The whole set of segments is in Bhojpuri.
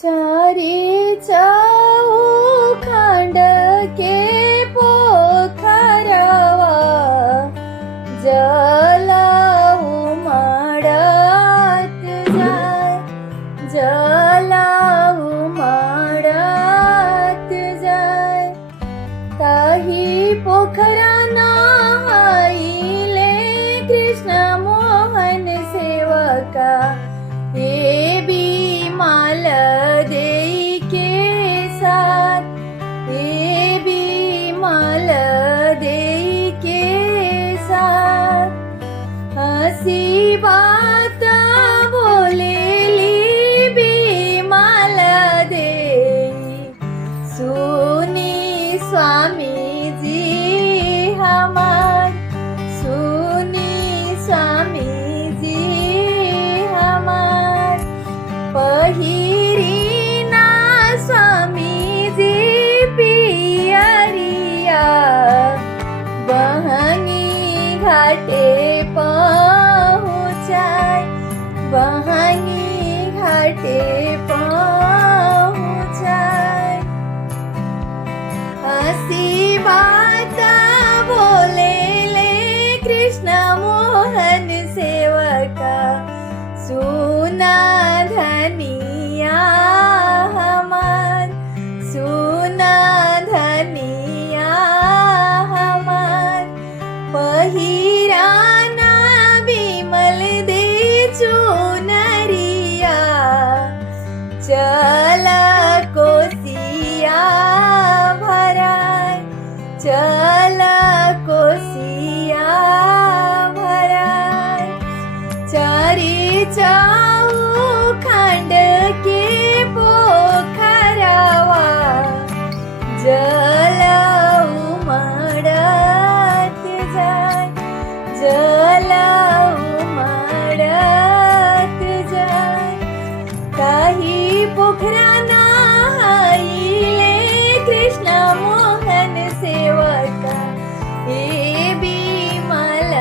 चारी चौखंड के पोखरवा जला उमड़त जाय, जला उमड़त जाय। ताही पोखरा नहाइले कृष्ण मोहन सेवका, हे बिमल देई के साथ, हे बिमल देई के साथ। हसी बात बोलेली बिमल देई, सुनी स्वामी जी हमार, सुनी स्वामी जी हमार। पहिरीना स्वामी जी पियरिया, बहंगी घाटे पहुँचाय, बहंगी घाटे पहुँचाय। हसी बात बोलेले कृष्ण मोहन सेवका, सुना धनिया हमार, सुना धनिया हमार। पहिराना बिमल दे चुनरिया, चला कोसिया भराय, चला कोसिया भराय। चारी चौखंड के पोखरवा जला उमड़त जाय, जला उमड़त जाय। ताही पोखरा नहाइले कृष्ण मोहन सेवका, हे बिमल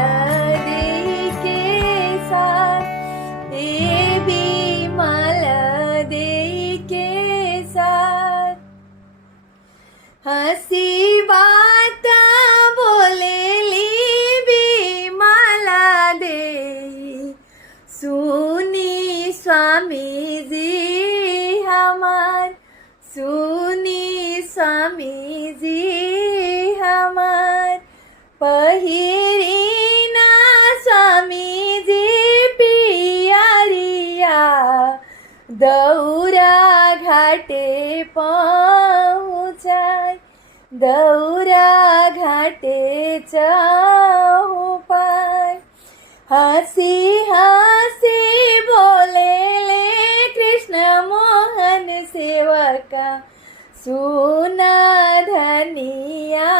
देई के साथ, हे बिमल देई के साथ। हसी बात बोलेली बिमल देई, सुनी स्वामी जी हमार, सुनी स्वामी जी हमार। पहिरीना स्वामी जी पियरिया, दौरा घाटे पहुँचाय, दौरा घाटे चहुपाय। हसी हसी बोलेले कृष्ण मोहन सेवका, सुना धनिया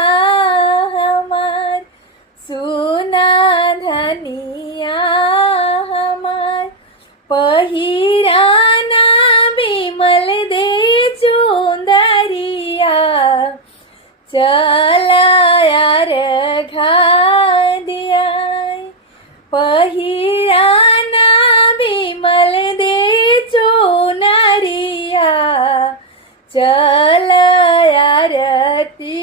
हमार, सुना धनिया हमार। पहिराना बिमल दे चुंदरिया, चला यार घादियाय। पहिराना बिमल दे चुनरिया, चला आरती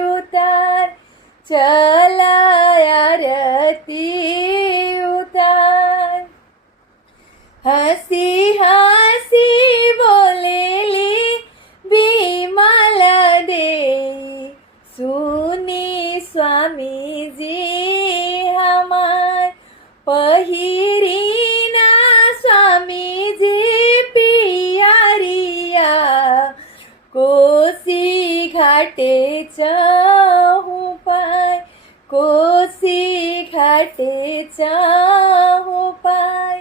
उतार, चला आरती उतार। हसी हसी बोलेली बिमल देई, सुनी स्वामी जी हमार। पहिरीना स्वामी जी पियरिया, कोसी घाटे चहुपाय, कोसी घाटे चहुपाय।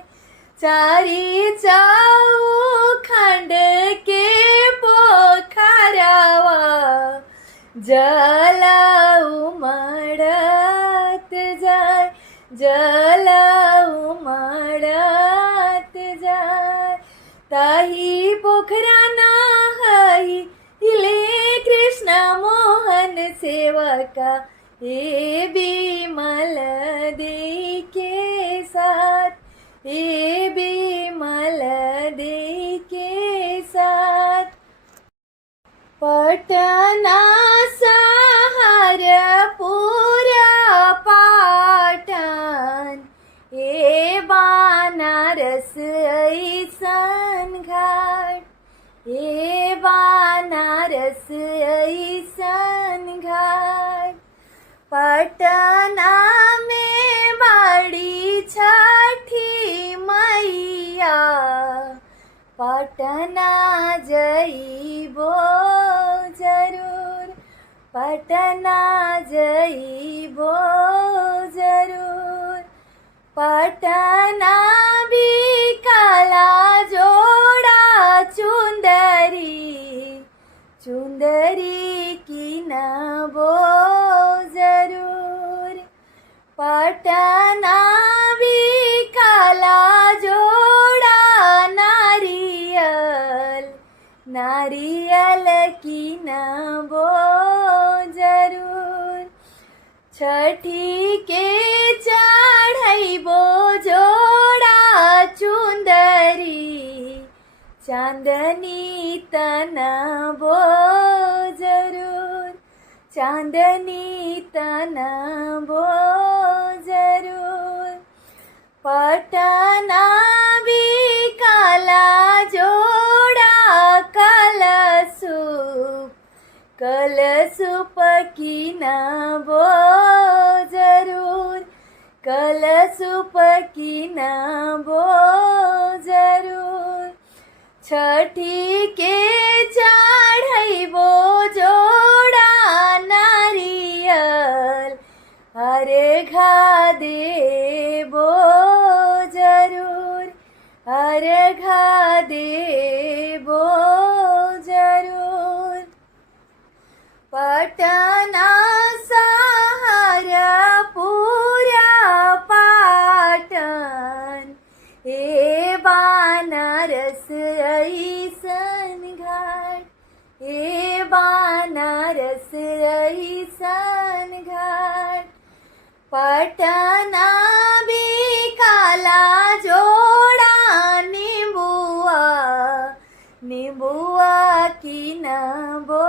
चारी चौखंड के पोखरवा जला उमड़त जाय, जला उमड़त जाय। ताही पोखरा नहाइले कृष्ण मोहन सेवका, हे बिमल देई के साथ, हे बिमल देई के पटना सहारपुर पाटण ए बनारस ऐसन घाट ए बनारस ऐसन घाट पटना में बड़ी छठी मैया पटना जइबो जरूर पटना जइबो जरूर पटना बिकला जोड़ा चुंदरी किनबो जरूर पटना बिकला जोड़ा नारियल किनबो जरूर छठी के चढ़ैबो जोड़ा चुंदरी चांदनी तनबो जरूर चांदनी तनबो जरूर पटना बिकला जोड़ा कलसूप किनबो जरूर कलसूप किनबो जरूर छठी के चढ़ैबो जोड़ा नारियल अर्घा देबो जरूर अर्घा देबो जरूर पटना सहारपुर पाटण ए बनारस ऐसन घाट ए बनारस ऐसन घाट पटना बिकला जोड़ा नींबुआ किनबो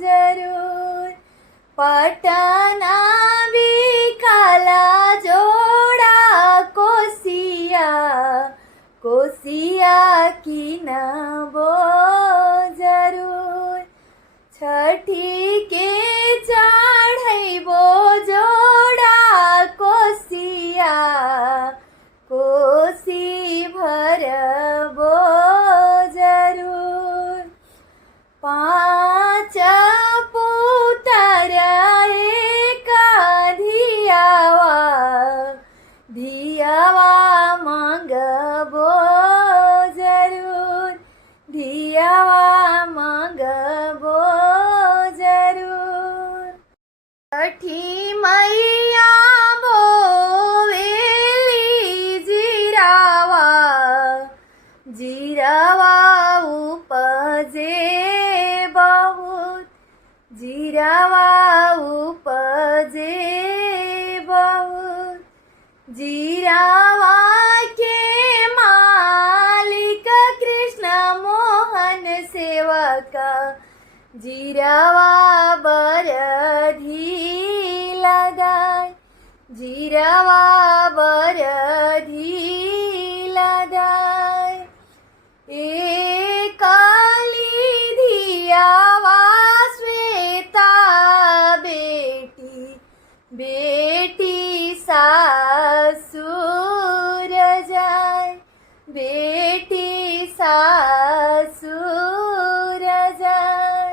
जरूर पटना बिकला जोड़ा कोसिया किनबो जरूर छठी के चढ़ैबो जोड़ा कोसी भरबो जरूर पाँच पुत्र एक धियावा मंगबो जरूर धियावा मंगबो जरूर छठी मैया बोवेली जीरावा उपजे बहुत जीरावा उपजे बहुत जीरावा के मालिक कृष्ण मोहन सेवक जीरावा बरधी लगाय जीरावा बरधी लगाय काली धियावा श्वेता बेटी सासुर जाय बेटी सासुर जाय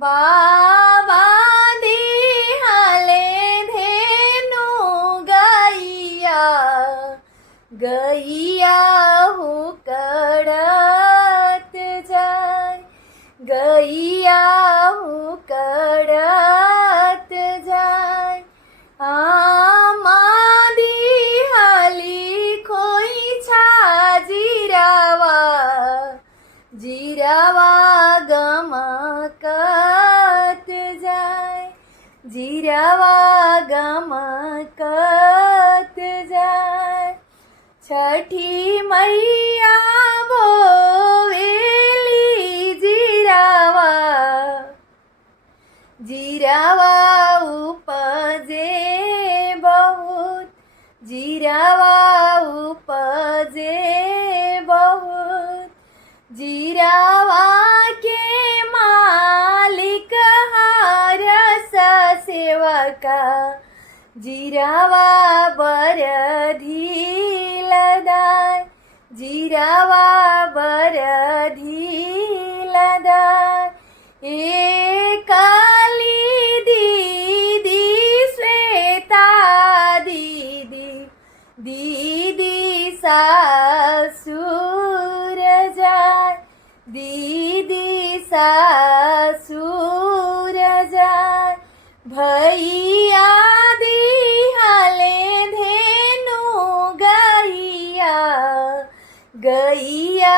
बाबा दिहले धेनु गैया हुकड़त जाय गैया हुकड़त जाय आमादी हली खोई छा जीरावा गमकत जाय जीरावा गमकत जाय छठी मैया बोवेली जीरावा जिरावा बरधीलदाय जिरावा बरधीलदाय ए काली दीदी श्वेता दीदी दीदी सासुर जाय दीदी सासुर जाय भैया दिहाले धेनु गैया गैया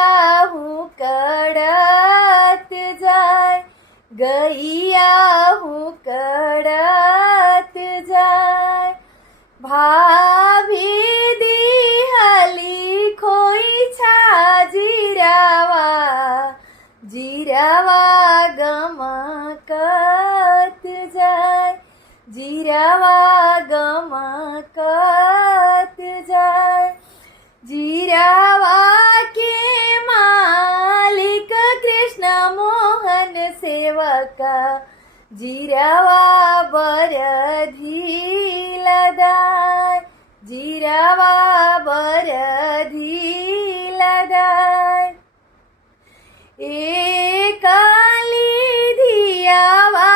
हुकड़त जाय गैया हुकड़त जाय भाभी दिहाली खोइछा जिरावा जिरावा गमकत जाय जिरावा गमकत जाय जिरावा के मालिक कृष्ण मोहन सेवका जिरावा बरधीलदाय जिरावा बरधीलदाय ए काली धियावा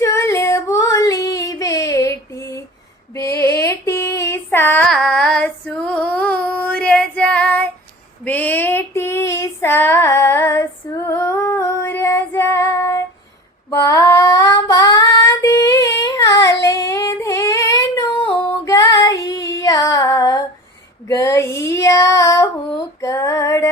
चुलबुली बेटी बेटी सासुर जाय बेटी सासुर जाय बाबा दिहाले धेनु गैया गैया हुकड़